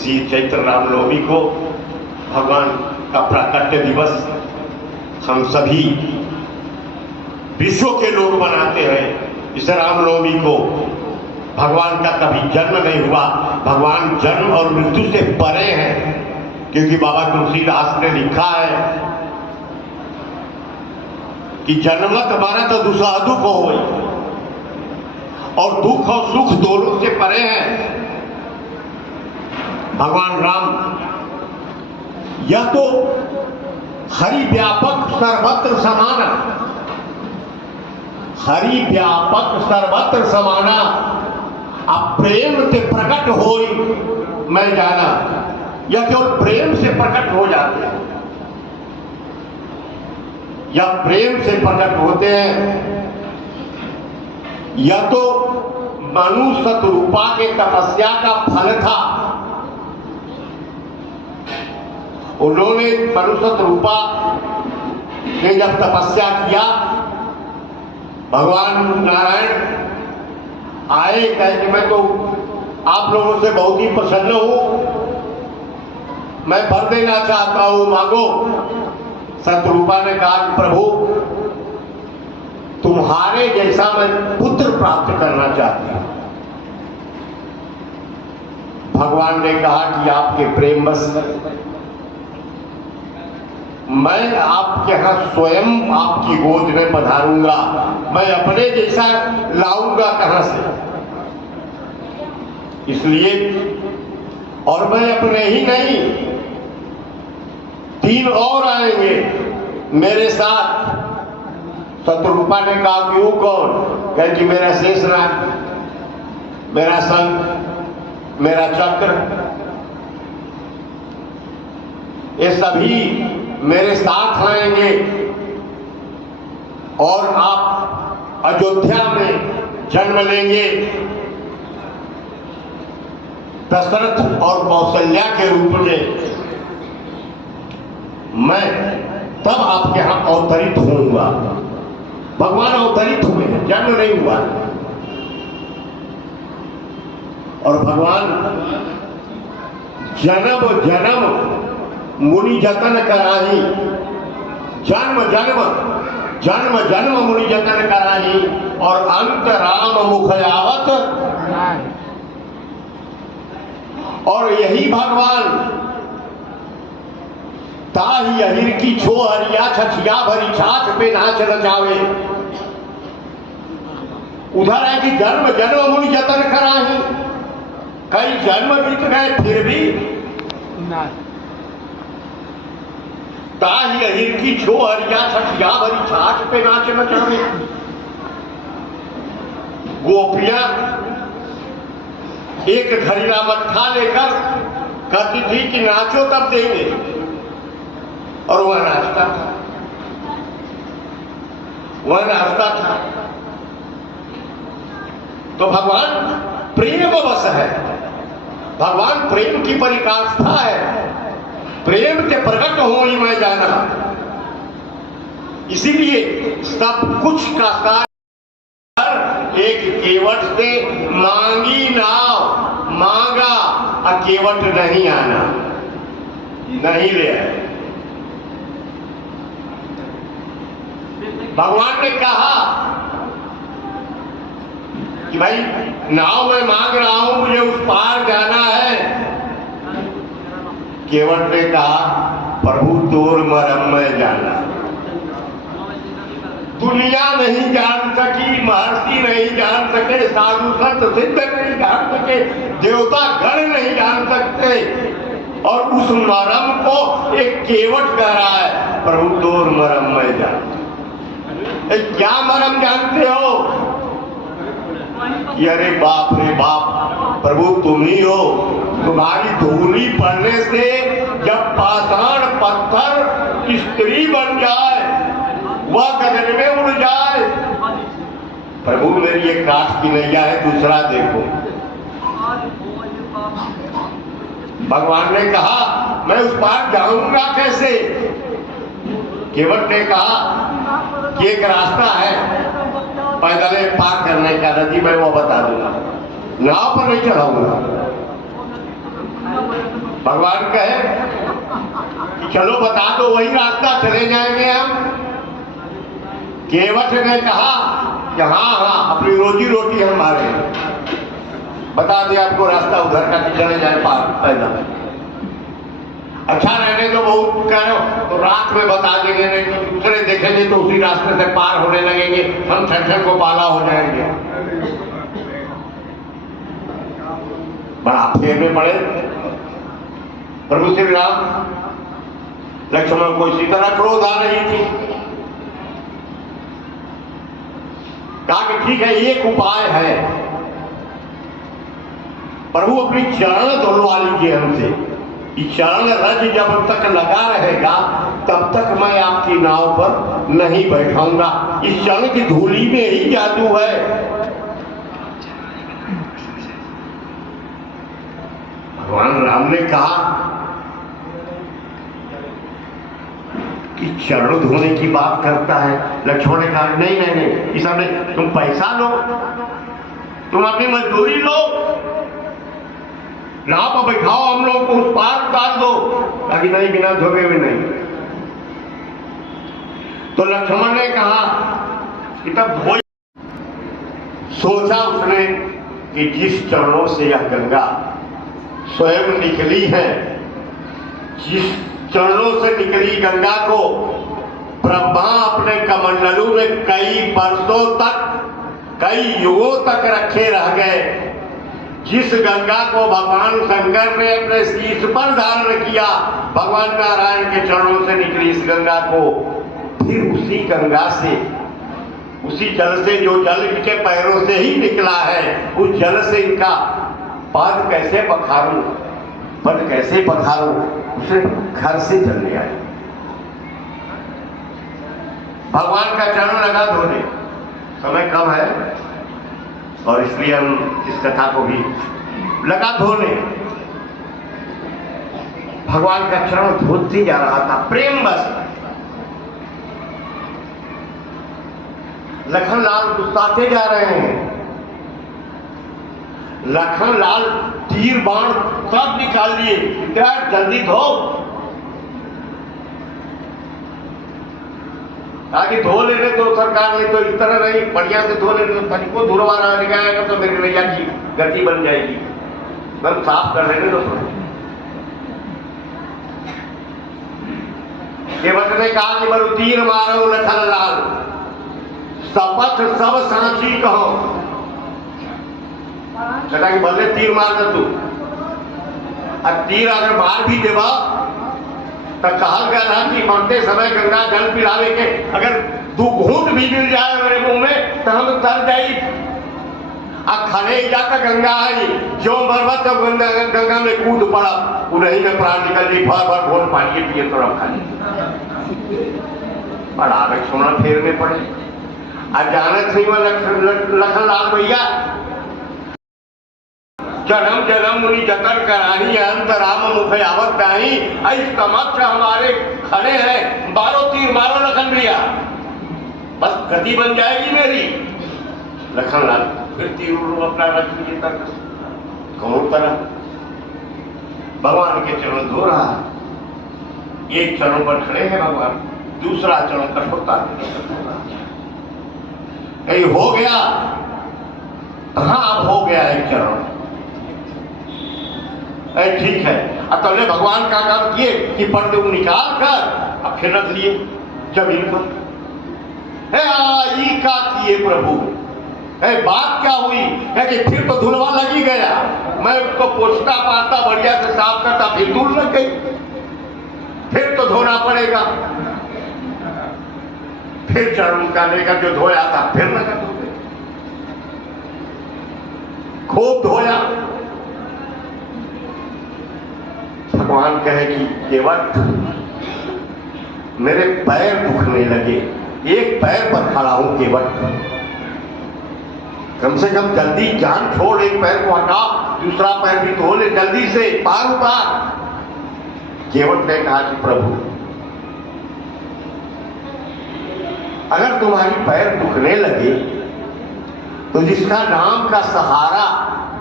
इसी चैत्र रामनवमी को भगवान का प्राकट्य दिवस हम सभी विश्व के लोग मनाते हैं। इस रामनवमी को भगवान का कभी जन्म नहीं हुआ, भगवान जन्म और मृत्यु से परे हैं, क्योंकि बाबा तुलसीदास ने लिखा है कि जन्मत मरत दुसाधु को होई, और दुख और सुख दोनों से परे हैं भगवान राम। यह तो हरि व्यापक सर्वत्र समाना, हरि व्यापक सर्वत्र समाना, अब प्रेम से प्रकट होई मैं जाना। यह केवल प्रेम से प्रकट हो जाते हैं, या प्रेम से प्रकट होते हैं। यह तो मनु शतरूपा के तपस्या का फल था। उन्होंने मनु शतरूपा ने जब तपस्या किया, भगवान नारायण आए, कहे कि मैं तो आप लोगों से बहुत ही प्रसन्न हूं, मैं भर देना चाहता हूं, मांगो। शतरूपा ने कहा कि प्रभु तुम्हारे जैसा मैं पुत्र प्राप्त करना चाहती हूं। भगवान ने कहा कि आपके प्रेम बस मैं आपके यहां स्वयं आपकी गोद में पधारूंगा, मैं अपने जैसा लाऊंगा कहां से। इसलिए, और मैं अपने ही नहीं, 3 और आएंगे मेरे साथ। शतरूपा ने कहा कि वो कौन? कहे कि मेरा शेषनाग, मेरा शंख, मेरा चक्र, ये सभी मेरे साथ आएंगे, और आप अयोध्या में जन्म लेंगे दशरथ और कौशल्या के रूप में। मैं तब आपके यहां अवतरित होऊंगा। भगवान अवतरित हुए, जन्म नहीं हुआ। और भगवान जन्म जन्म मुनि जतन कराही, जन्म जन्म जन्म जन्म मुनि जतन कराही, और अंत राम मुख आवत। और यही भगवान ताही अहिर की छो हरिया छछिया भरी छाछ पे नाच नचावे। उधर है कि जन्म जन्म मुनि जतन कराही, कई जन्म बीत गए फिर भी ताही अहिर की छो हरिया छछिया भरी छाछ पे नाच नचावे। गोपियां एक घड़ीला मट्ठा लेकर कहती थी कि नाचो तब देंगे, और वह नाचता था, वह नाचता था। तो भगवान प्रेम वश है, भगवान प्रेम की परिकाष्ठा है, प्रेम से प्रकट हो ही मैं जाना। इसीलिए सब कुछ का कार्य एक केवट से मांगी नाव, मांगा और केवट नहीं आना, नहीं ले आए। भगवान ने कहा कि भाई नाव मैं मांग रहा हूं, मुझे उस पार जाना है। केवट ने कहा प्रभु तोर मरम में जाना। दुनिया नहीं जान सकी, महर्षि नहीं जान सके, साधु संत सिद्ध नहीं जान सके, देवता गण नहीं जान सकते, और उस मरम को एक केवट कह रहा है प्रभु तोर मरम में जाना। क्या मरम जानते हो? अरे बाप रे बाप, प्रभु तुम ही हो। तुम्हारी धूली पड़ने से जब पाषाण पत्थर स्त्री बन जाए, वह गगन में उड़ जाए। प्रभु मेरी ये काठ की नैया है, दूसरा देखो। भगवान ने कहा मैं उस पार जाऊंगा कैसे? केवट ने कहा कि एक रास्ता है पैदल पार करने का, नदी मैं वो बता दूंगा, नाव पर नहीं चढ़ाऊंगा। भगवान कहे कि चलो बता दो, वही रास्ता चले जाएंगे हम। केवट ने कहा कि हाँ हाँ, अपनी रोजी रोटी हमारे, बता दे आपको रास्ता उधर का कि चले जाए पार पैदल। अच्छा रहने तो बहुत कह रहे हो तो रात में बता देंगे, नहीं तो दूसरे देखेंगे तो उसी रास्ते से पार होने लगेंगे, हम छठे को पाला हो जाएंगे। बड़ा फेर में पड़े प्रभु श्री राम। लक्ष्मण को इसी तरह क्रोध आ रही थी। कहा कि ठीक है, एक उपाय है, प्रभु अपनी चरण धुलवा लीजिए हमसे। चरण रज जब तक लगा रहेगा तब तक मैं आपकी नाव पर नहीं बैठाऊंगा। इस चरण की धूली में ही जादू है। भगवान राम ने कहा कि चरण धोने की बात करता है। लक्ष्मण ने कहा नहीं नहीं नहीं, इस समय तुम पैसा लो, तुम अपनी मजदूरी लो, नाव पर बैठाओ, हम लोग को उस पार उतार दो। ताकि नहीं, बिना धोखे भी नहीं। तो लक्ष्मण ने कहा कि तब धो। सोचा उसने कि जिस चरणों से यह गंगा स्वयं निकली है, जिस चरणों से निकली गंगा को ब्रह्मा अपने कमंडलू में कई वर्षों तक, कई युगों तक रखे रह गए, जिस गंगा को भगवान शंकर ने अपने शीश पर धारण किया, भगवान नारायण के चरणों से निकली इस गंगा को, फिर उसी गंगा से, उसी जल से, जो जल इनके पैरों से ही निकला है, उस जल से इनका पद कैसे पखारूं, पद कैसे पखारूं, उसे घर से जल ले आए। भगवान का चरण लगा धोने। समय कम है और इसलिए हम इस कथा को भी लगा धोने। भगवान का चरण धोते जा रहा था प्रेम बस। लखनलाल गुस्साते जा रहे हैं। लखनलाल तीर बाण सब निकाल लिए, क्या जल्दी धो, ताकि धो लेने तो सरकार ने, तो इस तरह नहीं, बढ़िया से धो लेने, तनिको धुलवा रहा निकालेगा तो मेरी नैया की गति बन जाएगी, बस साफ कर लेने दो। केवट ने कहा कि बरु तीर मारो लखनलाल, शपथ सब सांची कहो। कहता कि बदले तीर मार दे तू, अब तीर अगर मार भी देवा तो कहा गया था कि मरते समय गंगा जल पिलावे के अगर 2 घूंट भी मिल जाए मेरे मुंह में तो हम तर जाई। अब खड़े जाकर गंगा आई, जो मरवा तब गंगा में कूद पड़ा, उन्हीं में प्राण निकल गई, भर भर घोट पानी पिए तो रखा नहीं। बड़ा लक्ष्मण फेर में पड़े। अचानक से लखनलाल भैया जन्म जन्म मुनि जतन कराही, अंत राम मुख आवत नाही, ऐस समक्ष हमारे खड़े हैं, 12 तीर मारो लखन भैया, बस गति बन जाएगी मेरी। लखनलाल फिर तीर अपना रख लिए तक कौन तरह भगवान के चरण धो रहा है। एक चरण पर खड़े हैं भगवान, दूसरा चरण कठोरता हो गया। हाँ, अब हो गया एक चरण, ठीक है। अब तबले भगवान का काम किए कि पर्दे को निकाल कर अब फिर रख लिए जमीन पर। आई का किए प्रभु, बात क्या हुई है कि फिर तो धुलवा लग ही गया, मैं उसको पोछता पाता बढ़िया से साफ करता, फिर धूल लग गई, फिर तो धोना पड़ेगा। फिर चरण का लेकर जो धोया था फिर लगा धोने, खूब धोया। भगवान कहे कि केवट मेरे पैर दुखने लगे, एक पैर पर खड़ा हूं केवट, कम से कम जल्दी जान छोड़, एक पैर को हटा, दूसरा पैर भी धो ले, जल्दी से पार उतार। केवट ने कहा कि प्रभु अगर तुम्हारी पैर दुखने लगे तो जिसका नाम का सहारा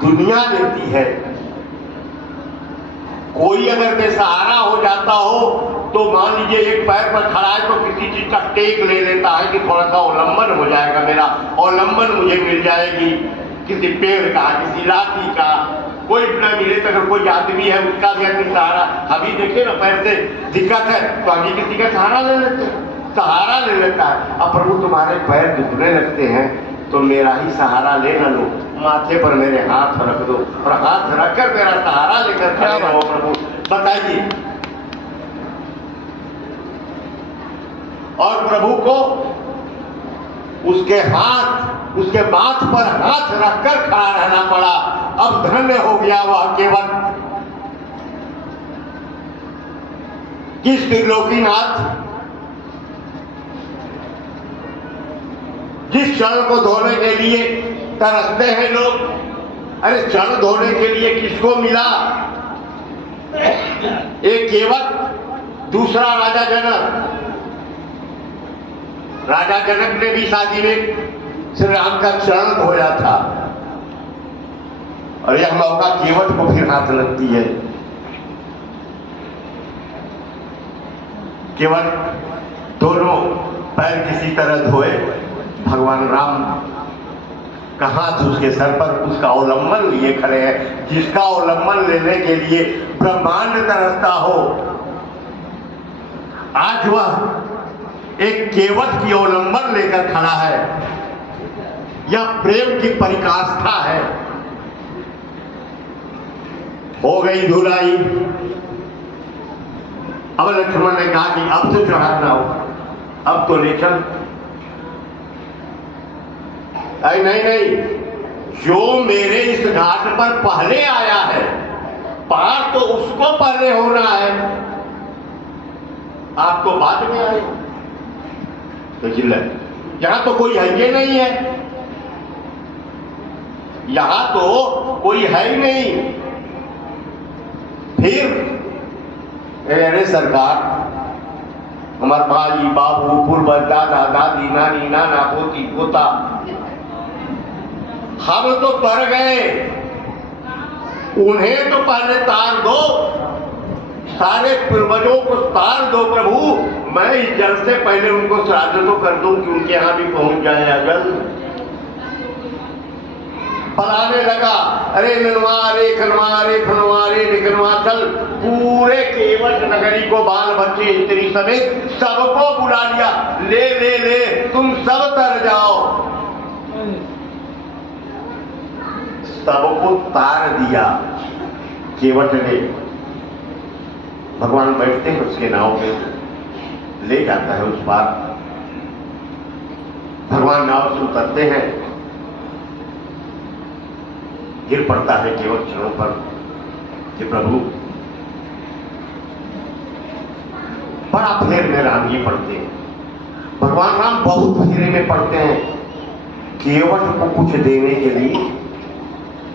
दुनिया देती है कोई अगर बेसहारा हो जाता हो तो मान लीजिए एक पैर पर खड़ा है तो किसी चीज का टेक ले लेता है कि थोड़ा सा अवलंबन हो जाएगा, मेरा अवलंबन मुझे मिल जाएगी, किसी पेड़ का, किसी लाठी का, कोई न मिले तो अगर कोई आदमी है उसका भी अपनी सहारा, अभी देखिए ना पैर से दिक्कत है तो अभी किसी का सहारा ले लेते हैं, सहारा ले लेता है। अब प्रभु तुम्हारे पैर दुखने लगते हैं तो मेरा ही सहारा ले न लो, माथे पर मेरे हाथ रख दो और हाथ रखकर मेरा सहारा लेकर खड़े रहो प्रभु। बताइए, और प्रभु को उसके हाथ, उसके माथ पर हाथ रखकर खड़ा रहना पड़ा। अब धन्य हो गया वह केवट किस त्रिलोकीनाथ जिस चरण को धोने के लिए तरसते हैं लोग। अरे चरण धोने के लिए किसको मिला? एक केवट, दूसरा राजा जनक। राजा जनक ने भी शादी में श्री राम का चरण धोया था और यह मौका केवट को फिर हाथ लगती है। केवट दोनों पैर किसी तरह धोए, भगवान राम का हाथ उसके सर पर, उसका अवलंबन लिए खड़े हैं। जिसका अवलंबन लेने के लिए ब्रह्मांड तरसता हो, आज वह एक केवट की अवलंबन लेकर खड़ा है। यह प्रेम की परिकाष्ठा है। हो गई धुलाई। अब लक्ष्मण ने कहा कि अब तो चढ़ाना हो, अब तो ले चल। अरे नहीं नहीं, जो मेरे इस घाट पर पहले आया है पार तो उसको पहले होना है, आप तो बाद में आए। तो यहां तो कोई है ही नहीं है, यहां तो कोई है ही नहीं। फिर अरे सरकार, हमारे भाई बाबू पूर्वज दादा दादी नानी नाना पोती पोता हम तो तर गए, उन्हें तो पहले तार दो, सारे पूर्वजों को तार दो प्रभु। मैं इस जल से पहले उनको श्राद्ध तो कर दूं कि उनके यहां भी पहुंच जाए अजल। पलाने लगा, अरे ननवा रे खनवा रे फनवा रे निकनवा, चल पूरे केवट नगरी को बाल बच्चे स्त्री समेत सबको बुला लिया, ले ले ले तुम सब तर जाओ। सबको तार दिया केवट ने। भगवान बैठते हैं उसके नाव में, ले जाता है उस पार। भगवान नाव से उतरते हैं, गिर पड़ता है केवट चरणों पर कि प्रभु, बड़ा फेर में राम जी पड़ते हैं। भगवान राम बहुत फेरे में पड़ते हैं। केवट को कुछ देने के लिए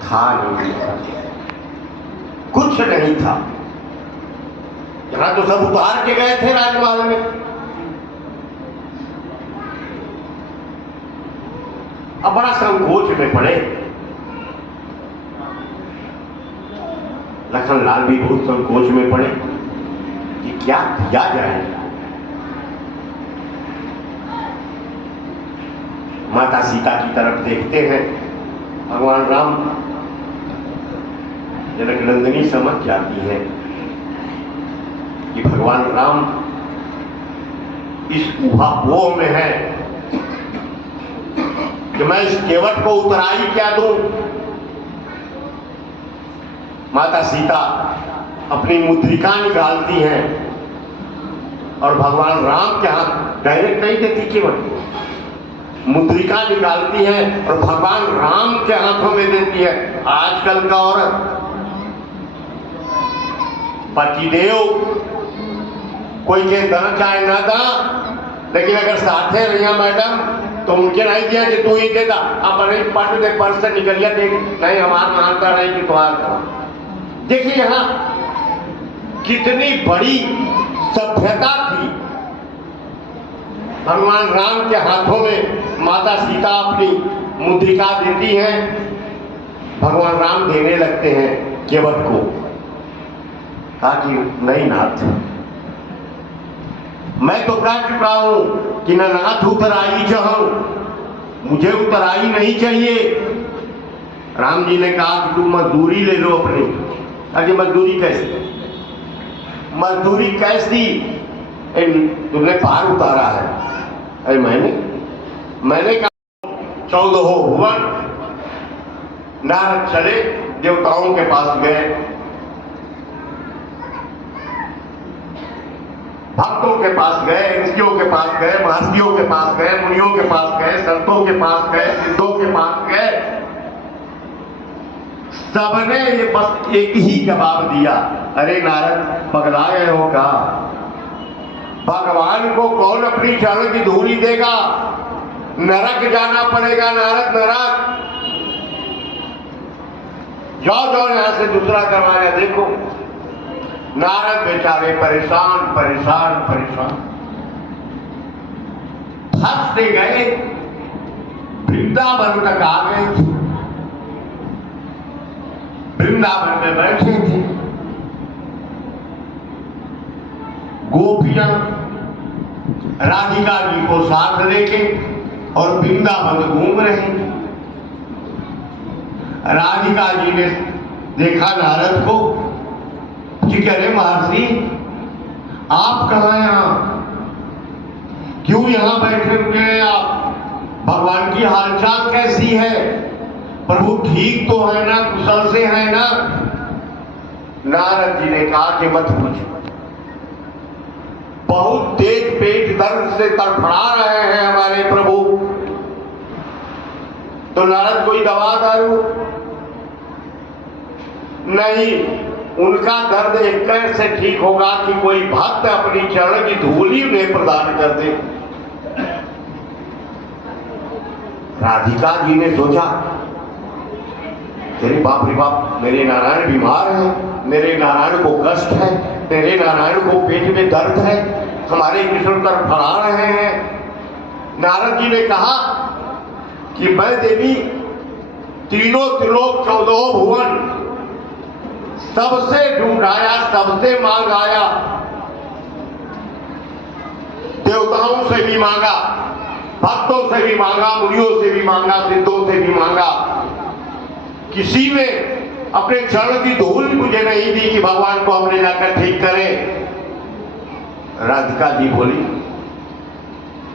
था नहीं, कुछ नहीं था। यहां तो सब उतार के गए थे राजमहल में। अब बड़ा संकोच में पड़े। लखन लाल भी बहुत संकोच में पड़े कि क्या किया जाए। माता सीता की तरफ देखते हैं। भगवान राम, जनक नंदिनी समझ जाती है कि भगवान राम इस ऊहापोह में है कि मैं इस केवट को उतराई क्या दूं। माता सीता अपनी मुद्रिका निकालती हैं और भगवान राम के हाथ डायरेक्ट नहीं देती केवट को, मुद्रिका निकालती है और भगवान राम के हाथों में देती है। आजकल का औरत पतिदेव कोई के दना चाहे ना दा, लेकिन अगर साथे रहिया मैडम तो उनके नहीं दिया कि तू ही दे दा, अपने पट दे पर्स से निकलिया दे, नहीं हमारा मानता नहीं कि तुम्हारा। देखिए यहां कितनी बड़ी सभ्यता थी। भगवान राम के हाथों में माता सीता अपनी मुद्रिका देती हैं, भगवान राम देने लगते हैं केवट को। कहा कि नहीं नाथ, मैं तो कह चुका हूं कि न नाथ उतराई चाहूं, मुझे उतराई नहीं चाहिए। राम जी ने कहा कि तुम मजदूरी ले लो अपनी। अरे मजदूरी कैसी? मजदूरी कैसी? तुमने पार उतारा है। अरे मैंने कहा 14 भुवन। नारद चले, देवताओं के पास गए, भक्तों के पास गए, ऋषियों के पास गए, महर्षियों के पास गए, मुनियों के पास गए, संतों के पास गए, सिद्धों के पास गए। सबने ये बस एक ही जवाब दिया, अरे नारद पगला गए हो का? भगवान को कौन अपनी चरण की धूली देगा? नरक जाना पड़ेगा नारद, नरक। जाओ जाओ यहां से दूसरा करवाया। देखो नारद बेचारे परेशान परेशान परेशान फंसते गए, वृंदावन तक आ गए थे। वृंदावन में बैठे थे, गोपियां राधिका जी को साथ लेके और वृंदावन घूम रहे हैं। राधिका जी ने देखा नारद को कि कह रहे महर्षि आप कहां यहां, क्यों यहां बैठे हुए हैं आप? भगवान की हालचाल कैसी है? प्रभु ठीक तो है ना, कुशल से है ना? नारद जी ने कहा कि मत पूछो, बहुत तेज पेट दर्द से तड़फड़ा रहे हैं हमारे प्रभु। तो नारद कोई दवा दारू नहीं, उनका दर्द एक कैसे ठीक होगा कि कोई भक्त अपनी चरण की धूली उन्हें प्रदान कर दे। राधिका जी ने सोचा, तेरे बाप रे बाप, मेरे नारायण बीमार हैं, मेरे नारायण को कष्ट है, मेरे नारायण को पेट में दर्द है, हमारे कृष्ण तड़फड़ा रहे हैं। नारद जी ने कहा कि मैं देवी तीनों त्रिलोक 14 भुवन सबसे ढूंढाया, सबसे मांग आया, देवताओं से भी मांगा, भक्तों से भी मांगा, मुनियों से भी मांगा, सिद्धों से भी मांगा, किसी ने अपने चरण की धूल मुझे नहीं दी कि भगवान को हमने जाकर ठीक करें। राधिका जी बोली,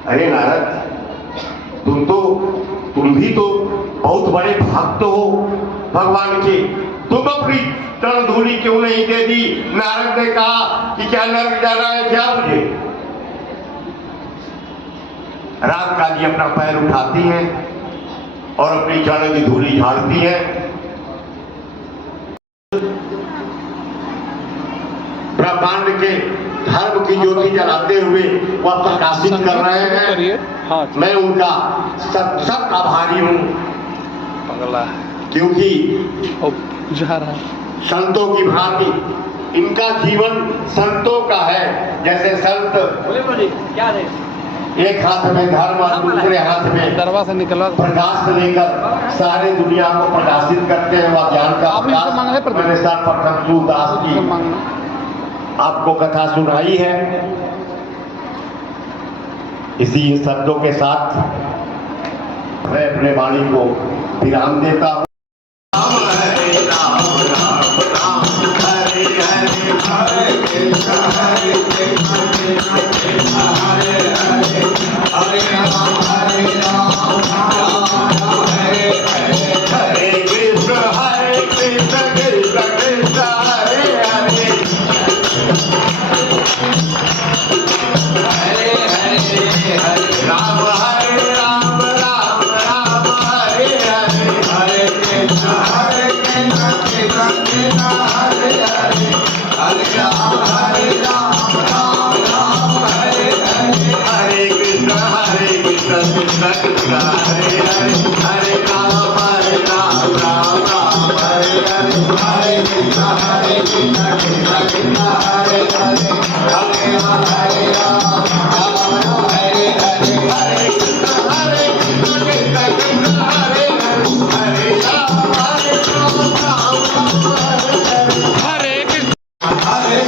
अरे नारद तुम भी तो बहुत बड़े भक्त हो भगवान के, तुम अपनी चरण धूली क्यों नहीं दे दी? नारद ने कहा कि क्या नरक जाना है क्या मुझे? राधिका जी अपना पैर उठाती हैं और अपनी चरण की धूली झाड़ती हैं। ब्रह्मांड के धर्म की ज्योति जलाते हुए वह प्रकाशित कर रहे हैं। हाँ, मैं उनका सत आभारी हूं, क्योंकि संतों की भांति इनका जीवन संतों का है। जैसे संत क्या है, एक हाथ में धर्म और दूसरे हाथ में दरवाजा निकला प्रकाश लेकर सारे दुनिया को प्रकाशित करते हैं। वह ज्ञान का प्रकाश। मैंने सर्वप्रथम सूरदास की आपको कथा सुनाई है। इसी शब्दों के साथ मैं अपने वाणी को विराम देता हूँ। हरे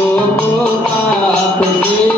को पाप से